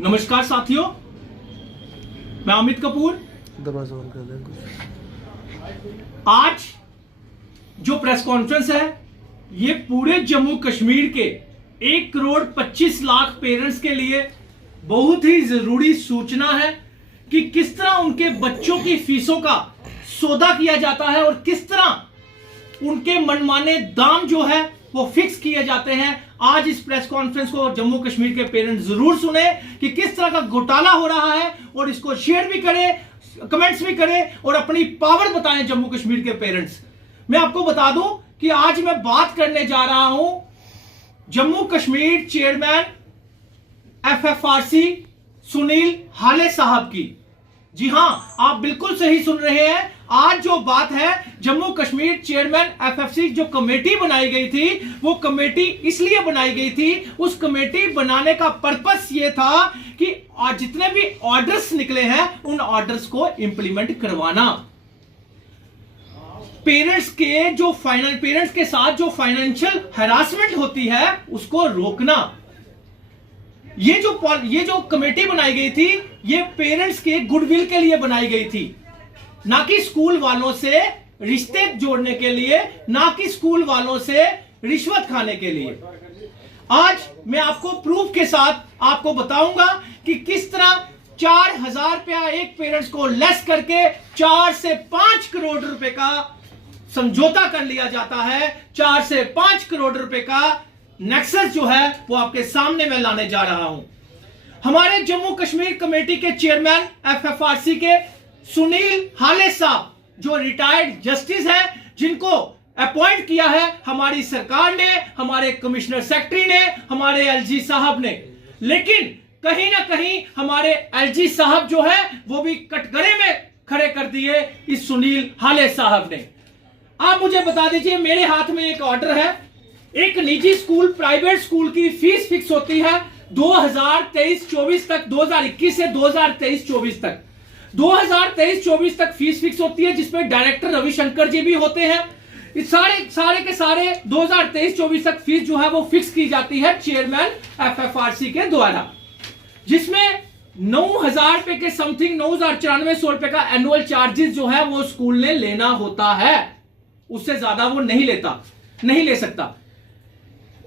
नमस्कार साथियों, मैं अमित कपूर। आज जो प्रेस कॉन्फ्रेंस है ये पूरे जम्मू कश्मीर के 1,25,00,000 पेरेंट्स के लिए बहुत ही जरूरी सूचना है कि किस तरह उनके बच्चों की फीसों का सौदा किया जाता है और किस तरह उनके मनमाने दाम जो है वो फिक्स किए जाते हैं। आज इस प्रेस कॉन्फ्रेंस को जम्मू कश्मीर के पेरेंट्स जरूर सुने कि किस तरह का घोटाला हो रहा है और इसको शेयर भी करें, कमेंट्स भी करें और अपनी पावर बताएं जम्मू कश्मीर के पेरेंट्स। मैं आपको बता दूं कि आज मैं बात करने जा रहा हूं जम्मू कश्मीर चेयरमैन एफएफआरसी सुनील हाले साहब की। जी हां, आप बिल्कुल सही सुन रहे हैं। आज जो बात है जम्मू कश्मीर चेयरमैन एफएफसी जो कमेटी बनाई गई थी, वो कमेटी इसलिए बनाई गई थी, उस कमेटी बनाने का पर्पस ये था कि जितने भी ऑर्डर्स निकले हैं उन ऑर्डर्स को इंप्लीमेंट करवाना, पेरेंट्स के साथ जो फाइनेंशियल हैरासमेंट होती है उसको रोकना। ये जो कमेटी बनाई गई थी ये पेरेंट्स के गुडविल के लिए बनाई गई थी, ना कि स्कूल वालों से रिश्ते जोड़ने के लिए, ना कि स्कूल वालों से रिश्वत खाने के लिए। आज मैं आपको प्रूफ के साथ आपको बताऊंगा कि किस तरह 4,000 रुपया एक पेरेंट्स को लेस करके 4 से 5 करोड़ रुपए का समझौता कर लिया जाता है। 4 से 5 करोड़ रुपए का नेक्सस जो है वो आपके सामने मैं लाने जा रहा हूं। हमारे जम्मू कश्मीर कमेटी के चेयरमैन एफएफआरसी के सुनील हाले साहब जो रिटायर्ड जस्टिस है, जिनको अपॉइंट किया है हमारी सरकार ने, हमारे कमिश्नर सेक्रेटरी ने, हमारे एलजी साहब ने, लेकिन कहीं ना कहीं हमारे एलजी साहब जो है वो भी कटघरे में खड़े कर दिए इस सुनील हाले साहब ने। आप मुझे बता दीजिए, मेरे हाथ में एक ऑर्डर है। एक निजी स्कूल, प्राइवेट स्कूल की फीस फिक्स होती है 2023-24 तक, 2021 से 2023-24 तक 2023-24 तक फीस फिक्स होती है, जिसमें डायरेक्टर रविशंकर जी भी होते हैं। इस सारे के सारे 2023-24 तक फीस जो है वो फिक्स की जाती है चेयरमैन एफएफआरसी के द्वारा, जिसमें 9,000 रुपए के समथिंग 9,094 रुपए का एनुअल चार्जेस जो है वो स्कूल ने लेना होता है। उससे ज्यादा वो नहीं ले सकता।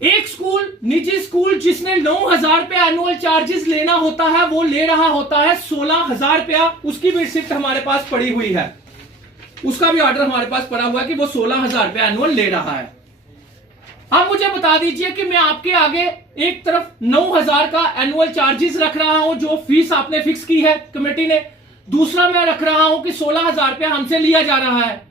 एक स्कूल, निजी स्कूल जिसने 9,000 रुपया एनुअल चार्जेस लेना होता है, वो ले रहा होता है 16,000 रुपया। उसकी भी रिसिप्ट हमारे पास पड़ी हुई है, उसका भी ऑर्डर हमारे पास पड़ा हुआ है कि वो 16,000 रुपया एनुअल ले रहा है। अब मुझे बता दीजिए कि मैं आपके आगे एक तरफ 9,000 का एनुअल चार्जेस रख रहा हूं जो फीस आपने फिक्स की है कमेटी ने, दूसरा मैं रख रहा हूं कि 16,000 रुपया हमसे लिया जा रहा है।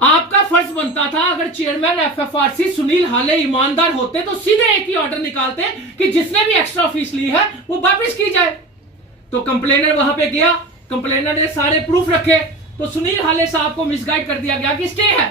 आपका फर्ज बनता था, अगर चेयरमैन एफएफआरसी सुनील हाले ईमानदार होते तो सीधे एक ही ऑर्डर निकालते कि जिसने भी एक्स्ट्रा फीस ली है वो वापस की जाए। तो कंप्लेनर वहां पे गया, कंप्लेनर ने सारे प्रूफ रखे, तो सुनील हाले साहब को मिसगाइड कर दिया गया कि स्टे है।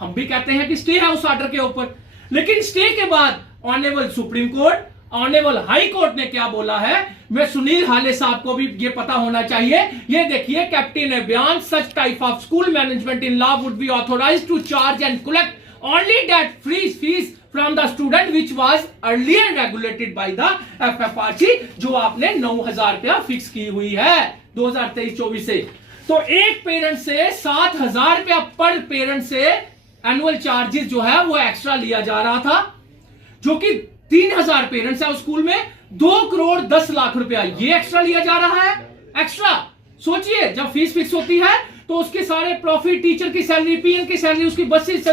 हम भी कहते हैं कि स्टे है उस ऑर्डर के ऊपर, लेकिन स्टे के बाद honourable supreme court, honourable high court ने क्या बोला है, मैं सुनील हाले साहब को भी ये पता होना चाहिए। ये देखिए, कैप्टन ने बयान, such type of school management in law would be authorised to charge and collect only that free fee from the student which was earlier regulated by the FFRC, जो आपने 9,000 रुपया फिक्स की हुई है 2023-24 से। तो एक पेरेंट से 7,000 रुपया पर पेरेंट से एनुअल चार्जेस जो है वो एक्स्ट्रा लिया जा रहा था, जो कि 3,000 पेरेंट्स है उस स्कूल में, 2,10,00,000 रुपया ये एक्स्ट्रा लिया जा रहा है। एक्स्ट्रा सोचिए, जब फीस फिक्स होती है तो उसके सारे प्रॉफिट, टीचर की सैलरी, पीएन की सैलरी, उसकी बसेस,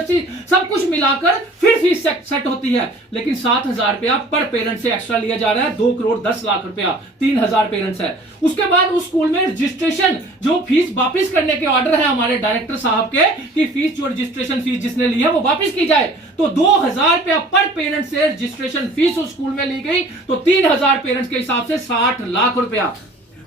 सब कुछ मिलाकर फिर फीस सेट होती है, लेकिन 7,000 रुपया पर पेरेंट से एक्स्ट्रा लिया जा रहा है। 2,10,00,000 रुपया, 3,000 पेरेंट्स है। उसके बाद उस स्कूल में रजिस्ट्रेशन, जो फीस वापस करने के ऑर्डर है हमारे डायरेक्टर साहब के कि फीस, जो रजिस्ट्रेशन फीस जिसने ली है वो वापस की जाए, तो 2,000 रुपया पर पेरेंट से रजिस्ट्रेशन फीस उस स्कूल में ली गई, तो 3,000 पेरेंट्स के हिसाब से 60 लाख रुपया।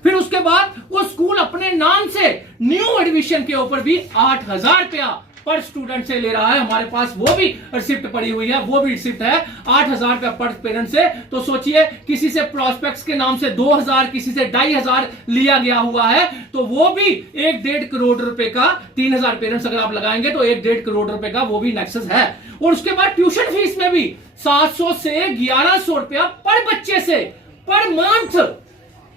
फिर उसके बाद वो स्कूल अपने नाम से न्यू एडमिशन के ऊपर भी 8,000 रुपया पर स्टूडेंट से ले रहा है। हमारे पास वो भी रिसिप्ट पड़ी हुई है, वो भी रिसिप्ट है 8,000 रुपया पर पेरेंट से। तो सोचिए, किसी से प्रोस्पेक्ट्स के नाम से 2,000, किसी से 2,500 लिया गया हुआ है, तो वो भी 1.5 करोड़ रुपए का, 3,000 पेरेंट्स अगर आप लगाएंगे तो 1.5 करोड़ रुपए का वो भी नेक्सस है। और उसके बाद ट्यूशन फीस में भी 700 से 1,100 रुपया पर बच्चे से पर मंथ,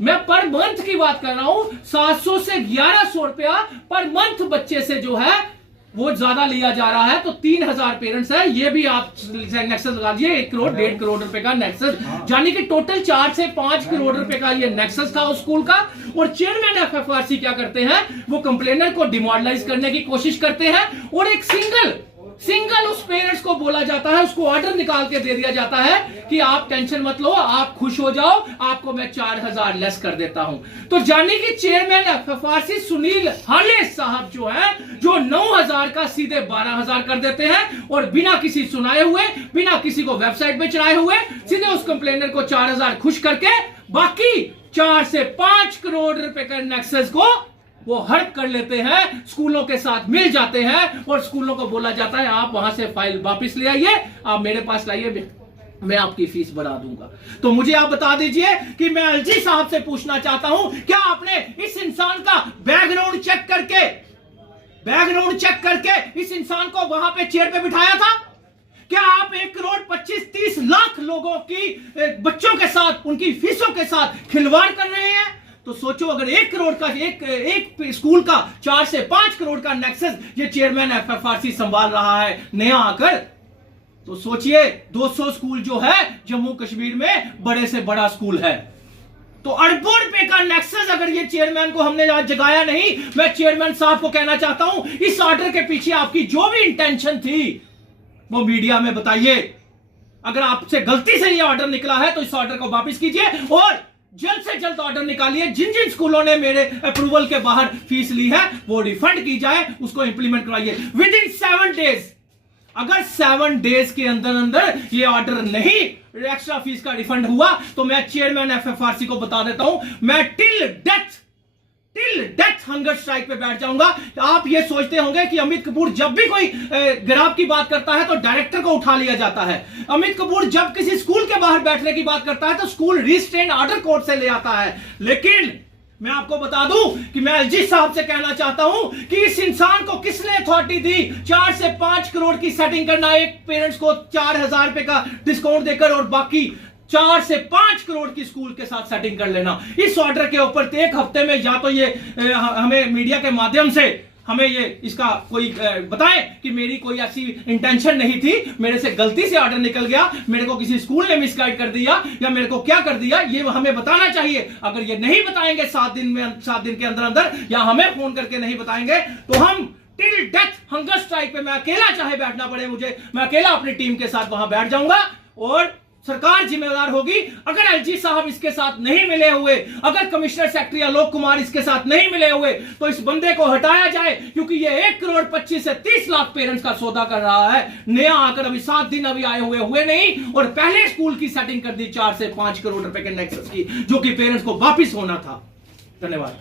मैं पर मंथ की बात कर रहा हूं, 700 से 1100 रुपया पर मंथ बच्चे से जो है वो ज्यादा लिया जा रहा है। तो 3000 पेरेंट्स है, ये भी आप नेक्सस लगा दिए, 1 करोड़ 1.5 करोड़ रुपए का नेक्सस, यानी कि टोटल 4 से 5 करोड़ रुपए का ये नेक्सस था उस स्कूल का। और चेयरमैन एफएफआरसी क्या करते हैं, वो कंप्लेनर को डिमोरलाइज करने की कोशिश करते हैं और एक सिंगल उस पेरेंट्स को बोला जाता है, उसको ऑर्डर निकाल के दे दिया जाता है कि आप टेंशन मत लो, आप खुश हो जाओ, आपको मैं 4000 लेस कर देता हूं। तो जानी कि चेयरमैन एफएफआरसी सुनील हाले साहब जो है, जो 9000 का सीधे 12000 कर देते हैं और बिना किसी सुनाए हुए, बिना किसी को वेबसाइट पे चढ़ाए हुए, सीधे उस कंप्लेनर को 4000 खुश करके बाकी 4 से 5 करोड़ रुपए का नेक्सस को वो हड़प कर लेते हैं, स्कूलों के साथ मिल जाते हैं और स्कूलों को बोला जाता है आप वहां से फाइल वापस ले आइए, आप मेरे पास लाइए, मैं आपकी फीस बढ़ा दूंगा। तो मुझे आप बता दीजिए कि मैं एलजी साहब से पूछना चाहता हूं, क्या आपने इस इंसान का बैकग्राउंड चेक करके इस इंसान को वहां पे चेयर पे बिठाया था? क्या आप 1 करोड़ 25-30 लाख लोगों की बच्चों के साथ, उनकी फीसों के साथ खिलवाड़ कर रहे हैं? तो सोचो, अगर 1 करोड़ का एक स्कूल का 4 से 5 करोड़ का नेक्सस ये चेयरमैन एफएफआरसी संभाल रहा है नया आकर, तो सोचिए 200 स्कूल जो है जम्मू कश्मीर में बड़े से बड़ा स्कूल है। तो अरबों रुपए का नेक्सस अगर ये चेयरमैन को हमने आज जगाया नहीं, मैं चेयरमैन साहब को कहना चाहता हूं, इस ऑर्डर के पीछे आपकी जो भी इंटेंशन थी वो मीडिया में बताइए। अगर आपसे गलती से ये ऑर्डर निकला है तो इस ऑर्डर को वापस कीजिए और जल्द से जल्द ऑर्डर निकालिए, जिन जिन स्कूलों ने मेरे अप्रूवल के बाहर फीस ली है वो रिफंड की जाए, उसको इंप्लीमेंट करवाइए विद इन 7 डेज। अगर 7 डेज के अंदर ये ऑर्डर नहीं, एक्स्ट्रा फीस का रिफंड हुआ, तो मैं चेयरमैन एफएफआरसी को बता देता हूं, मैं टिल डेथ हंगर स्ट्राइक पे बैठ जाऊंगा। आप ये सोचते होंगे कि अमित कपूर जब भी कोई गिराव की बात करता है तो डायरेक्टर को उठा लिया जाता है, अमित कपूर जब किसी स्कूल के बाहर बैठने की बात करता है तो स्कूल रिस्ट्रेन ऑर्डर कोर्ट से ले आता है। लेकिन मैं आपको बता दूं कि मैं एलजी साहब से कहना चाहता हूं कि इस इंसान को किसने अथॉरिटी दी 4 से 5 करोड़ की सेटिंग करना, एक पेरेंट्स को 4000 रुपए का डिस्काउंट देकर और बाकी 4 से 5 करोड़ की स्कूल के साथ सेटिंग कर लेना। इस ऑर्डर के ऊपर 1 हफ्ते में या तो ये हमें मीडिया के माध्यम से हमें ये इसका कोई बताएं कि मेरी कोई ऐसी इंटेंशन नहीं थी, मेरे से गलती से ऑर्डर निकल गया, मेरे को किसी स्कूल ने मिसगाइड कर दिया या मेरे को क्या कर दिया, ये हमें बताना चाहिए। अगर ये नहीं बताएंगे 7 दिन के अंदर या हमें फोन करके नहीं बताएंगे तो हम टिल डेथ हंगर स्ट्राइक पे, मैं अकेला चाहे बैठना पड़े मुझे, मैं अकेला अपनी टीम के साथ वहां बैठ जाऊंगा और सरकार जिम्मेदार होगी। अगर एलजी साहब इसके साथ नहीं मिले हुए, अगर कमिश्नर सेक्रेटरी आलोक कुमार इसके साथ नहीं मिले हुए, तो इस बंदे को हटाया जाए, क्योंकि ये 1 करोड़ 25 से 30 लाख पेरेंट्स का सौदा कर रहा है नया आकर। अभी 7 दिन अभी आए हुए नहीं और पहले स्कूल की सेटिंग कर दी 4 से 5 करोड़ रुपए के नेक्सस की, जो कि पेरेंट्स को वापिस होना था। धन्यवाद।